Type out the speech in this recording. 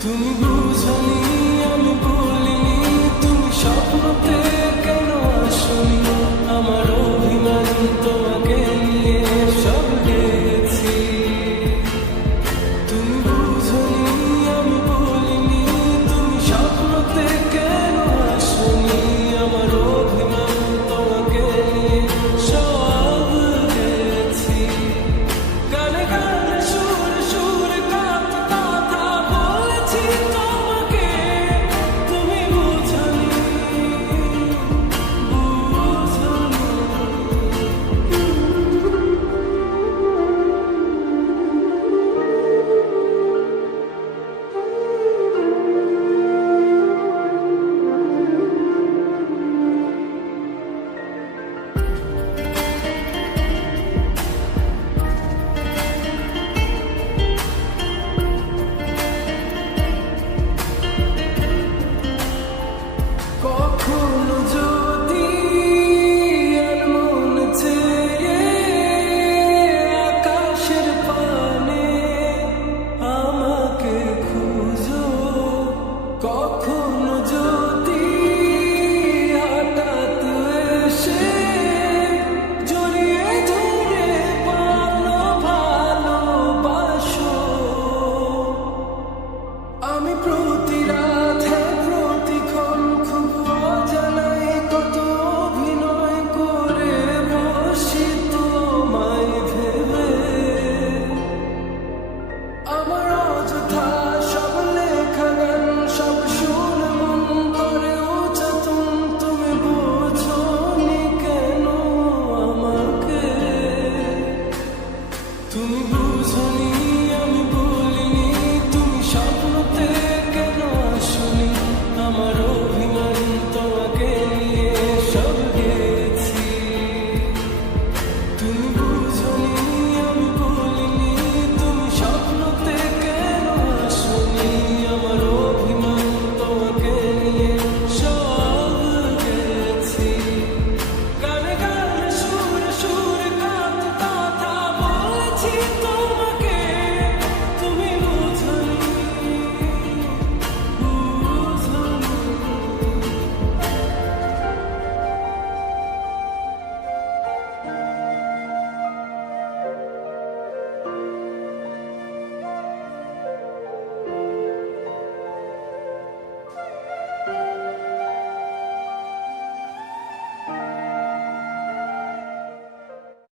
Tudo